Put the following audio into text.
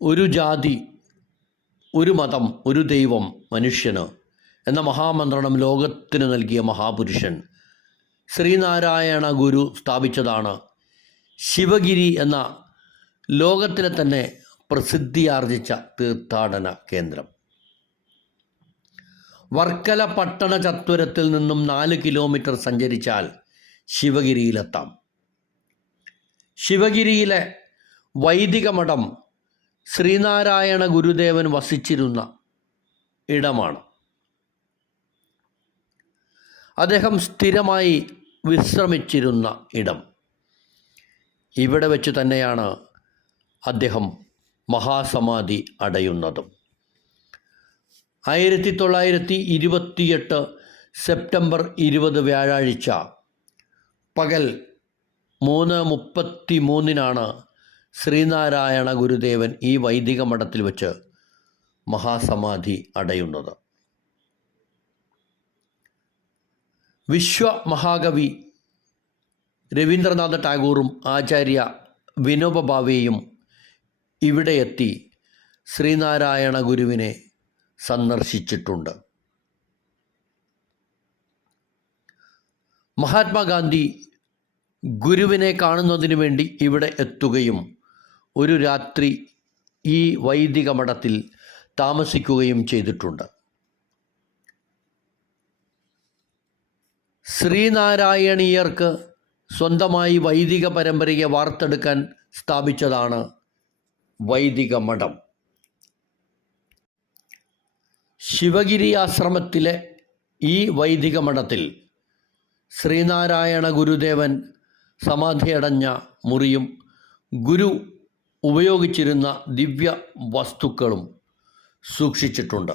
ഒരു ജാതി, ഒരു മതം, ഒരു ദൈവം, മനുഷ്യന് എന്ന മഹാമന്ത്രണം ലോകത്തിന് നൽകിയ മഹാപുരുഷൻ ശ്രീനാരായണ ഗുരു സ്ഥാപിച്ചതാണ് ശിവഗിരി എന്ന ലോകത്തിലെ തന്നെ പ്രസിദ്ധിയാർജിച്ച തീർത്ഥാടന കേന്ദ്രം. വർക്കല പട്ടണ ചത്വരത്തിൽ നിന്നും 4 കിലോമീറ്റർ സഞ്ചരിച്ചാൽ ശിവഗിരിയിലെത്താം. ശിവഗിരിയിലെ വൈദിക മഠം ശ്രീനാരായണ ഗുരുദേവൻ വസിച്ചിരുന്ന ഇടമാണ്. അദ്ദേഹം സ്ഥിരമായി വിശ്രമിച്ചിരുന്ന ഇടം. ഇവിടെ വെച്ച് തന്നെയാണ് അദ്ദേഹം മഹാസമാധി അടയുന്നതും. 1928 സെപ്റ്റംബർ 20 വ്യാഴാഴ്ച പകൽ 3:33 ശ്രീനാരായണ ഗുരുദേവൻ ഈ വൈദിക മഠത്തിൽ വെച്ച് മഹാസമാധി അടയുന്നത്. വിശ്വമഹാകവി രവീന്ദ്രനാഥ ടാഗോറും ആചാര്യ വിനോബ ഭാവേയും ഇവിടെ എത്തി ശ്രീനാരായണ ഗുരുവിനെ സന്ദർശിച്ചിട്ടുണ്ട്. മഹാത്മാഗാന്ധി ഗുരുവിനെ കാണുന്നതിന് വേണ്ടി ഇവിടെ എത്തുകയും ഒരു രാത്രി ഈ വൈദിക മഠത്തിൽ താമസിക്കുകയും ചെയ്തിട്ടുണ്ട്. ശ്രീനാരായണീയർക്ക് സ്വന്തമായി വൈദിക പരമ്പരയെ വാർത്തെടുക്കാൻ സ്ഥാപിച്ചതാണ് വൈദിക മഠം. ശിവഗിരി ആശ്രമത്തിലെ ഈ വൈദിക മഠത്തിൽ ശ്രീനാരായണ ഗുരുദേവൻ സമാധിയടഞ്ഞ മുറിയും ഗുരു ഉപയോഗിച്ചിരുന്ന ദിവ്യ വസ്തുക്കളും സൂക്ഷിച്ചിട്ടുണ്ട്.